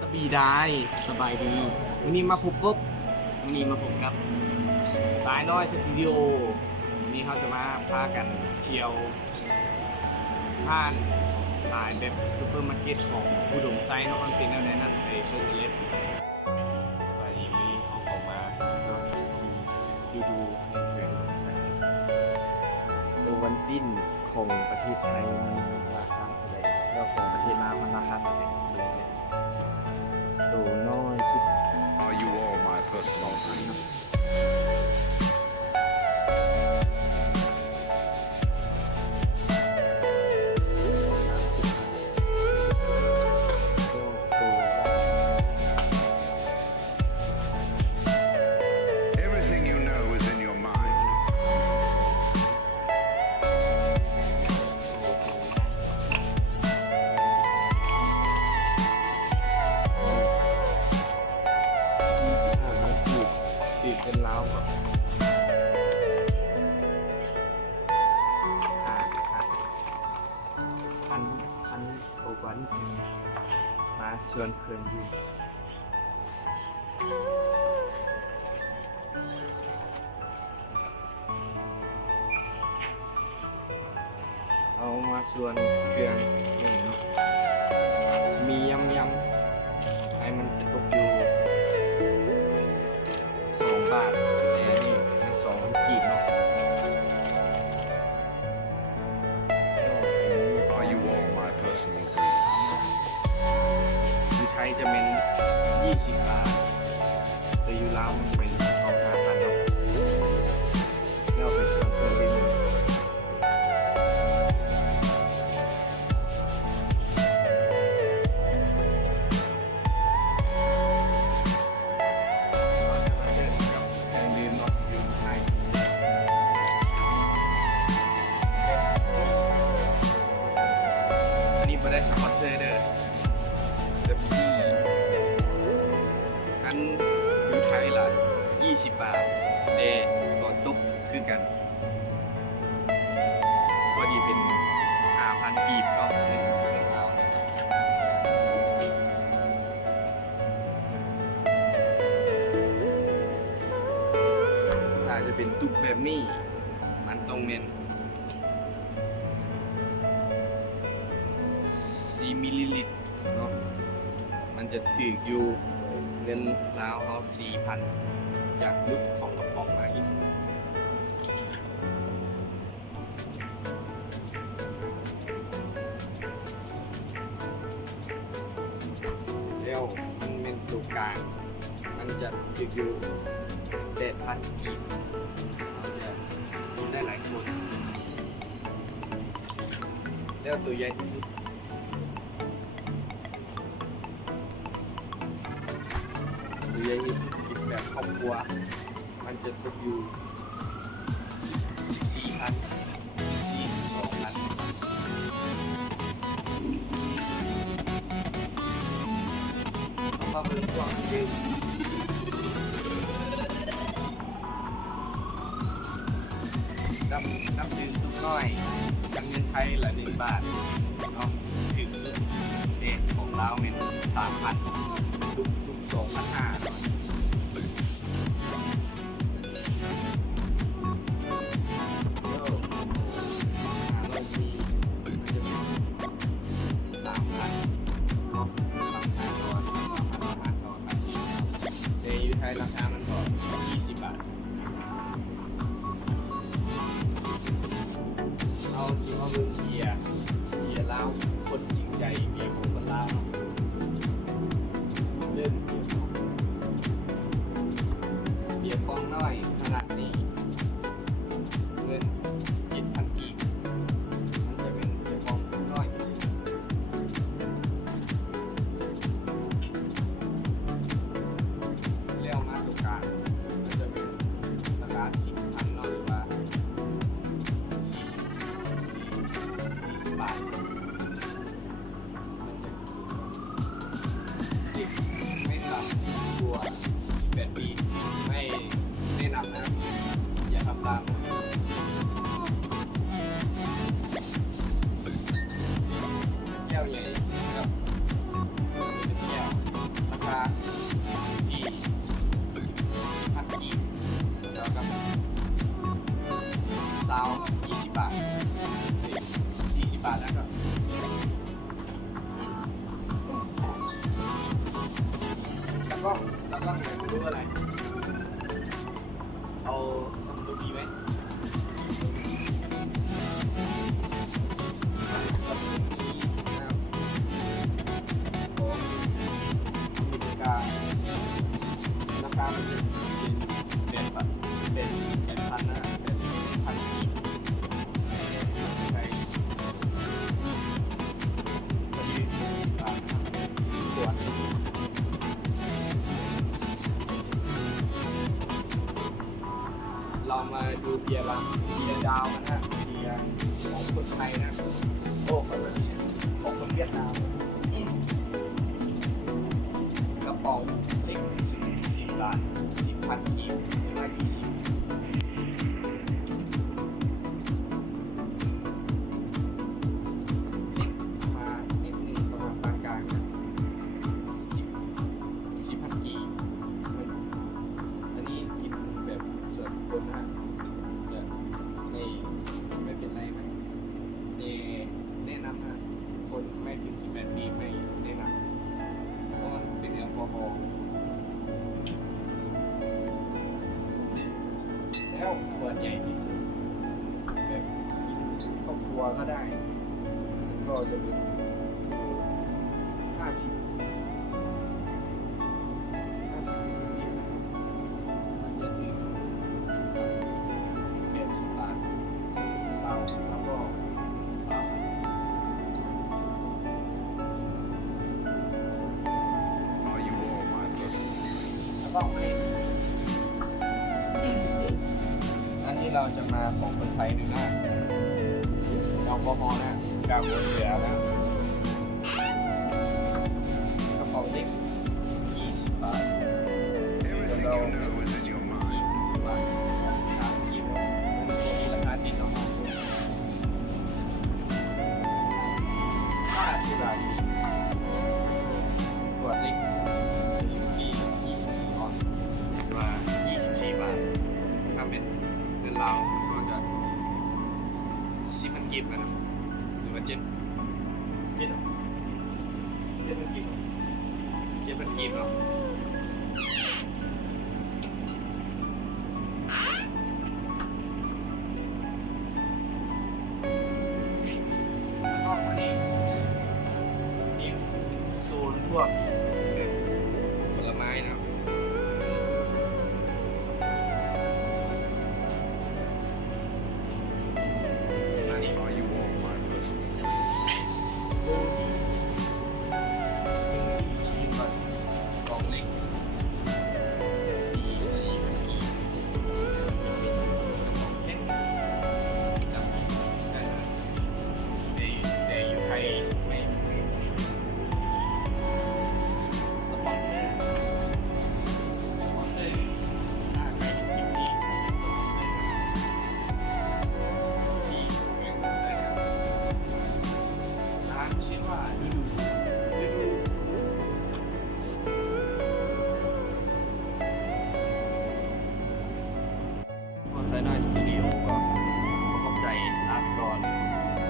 สบีได้สบายดีวันนี้มาพบกับสายน้อยสตูดิโอวันนี้เขาจะมาพากันเที่ยวผ่านขายแบบซูเปอร์มาร์เก็ตของอุดมไซน์เนาะมันเป็นแนวนั้นไปเพิ่งเล็บสบายดีวันนี้เขาออกมาเนาะที่ดูในเรื่องอุดมไซน์โอวันตินของประเทศไทยมันราคาเท่าไหร่แล้วของประเทศลาวมันราคาเท่าไหร่ดูเลยตัวน้อยสุด Are you all my personal dream? Everything you know is in your mind. Chịเป็นลาวครับพันโอวันมาชวนเพื่อนอยู่เอามาชวนเครื่องอย่างนี้มียำให้มันจะตกอยู่2 บาทแต่อันนี้ใน2 กีบเนาะ Are you all my personal dream? อยู่ไทยจะเป็น20 บาทแต่อยู่ลาวมันเป็น2,500เนาะแล้วเอาไปซื้อเพิ่มอีกไม่ได้สปอนเซอร์เด้อเบบซี่อันอยู่ไทยละ20 บาทแต่ตอนตุกคือกันพอดีเป็น 5,000 กีบเนาะในลาวถ้าจะเป็นตุกแบบนี้มันต้องเป็น4 มิลลิลิตรเนาะมันจะถืออยู่เงินลาวเขา 4,000 จากยุคของกระป๋องมาอีกแล้วมันเป็นตัวกลางมันจะถืออยู่ 8,000 กีบเราจะดูได้หลายคนแล้วตัวใหญ่ที่สุดตัวใหญ่ที่สุดกินแบบครอบครัวมันจะตกอยู่14,000 12,000เขาก็เป็นกว้างเยอะน้ำดื่มตุ๊กน้อยกันเงินไทยละ1 บาทเนาะถึงสุดเด็กของเราเป็น 3,000 ทุก 2,500 เนาะเรามีมันจะเป็น 3,000 เนาะ3,500 ต่อกันในอยู่ไทยราคามันก็20 บาทเอาจริงว่าเบิ่งเบียร์ลาวคนจริงใจเบียร์ของคนลาวเล่นเบียร์ฟองน้อยขนาดนี้เงิน 7,000 กีบมันจะเป็นเบียร์ฟองน้อยที่สุดแล้วมาตก กล้องไหนไม่รู้อะไร เอาซัมซุงดีไหมซัมซุงดีนะครับของอเมริการาคามันจะเป็นพันนะเป็นพันกีบใช่พอดี10 บาทนะครับขวด เรามาดูเบียร์ดาวกันนะเบียร์ของคนไทยนะโอ้คนแบบนี้ของคนเวียดนามกระป๋องเล็กที่สุด10 บาท10,000 กีบ120เล็กมานิดนึงประมาณปานกลางนะ4,000 กีบอันนี้กินแบบส่วนคนนะจะไม่เป็นไรไหมแนะนำนะคนไม่ถึง18 ปีไม่แนะนำเพราะมันเป็นแอลกอฮอล์แล้วขวดใหญ่ที่สุดแบบกินครอบครัวก็ได้มันก็จะเป็น50 ลิตรนะครับมันจะถึง80 บาทจะเป็นเหล้าแล้วก็3,000 Are you all my pussy? แล้วก็อันนี้เราจะมาของคนไทยดูนะแอลกอฮอล์นะกาวเสือนะกระป๋องเล็ก20 บาท Everything you know is in your mind. บาท30 บาทมันตัวนี้ราคาติดต่อมา50 บาทสิขวดเล็กอยู่ที่24 ออนซ์มา24 บาทถ้าเป็นเงินเราก็จะ10,000 กีบนะหรือว่า7,000 กีบเหรอ7,000 กีบเนาะแล้วก็อันนี้เป็นโซนพวกผลไม้นะครับ อันนี้ Are you all my pussy? โรตีชีสมันกล่องเล็ก4,000 กีบเป็นกระป๋องเล็กจับได้นะแต่อยู่ไทยไม่สปอนเซอร์ถ้าใครที่คลิปนี้เป็นสปอนเซอร์ที่เมืองไทยครับร้านชื่อว่าฤดูพอใช้ได้สตูดิโอก็ขอบใจลาไปก่อน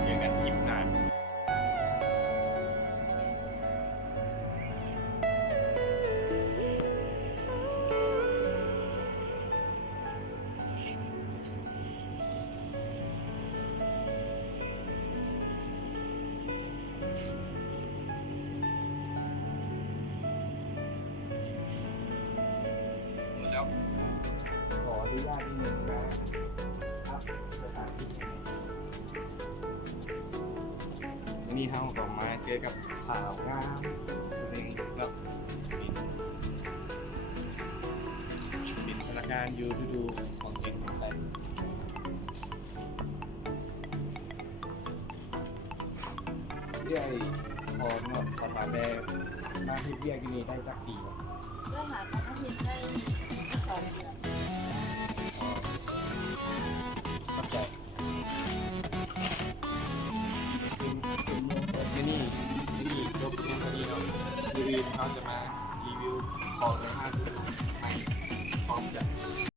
เจอกันคลิปหน้า หมดแล้วขออนุญาตนิดนึงนะครับสถานที่วันนี้เราก็มาเจอกับสาวงามคนหนึ่งครับเป็นพนักงานอยู่ดูของเองของใส่เรื่อยพอนวดสถานแบบมาที่เรียกที่นี่ได้จักปีวะ เรื่องหาความเพียงได้2 เดือน เข้าใจซึมที่นี่จบเพียงเท่านี้เนาะรีวิวเขาจะมารีวิวของใน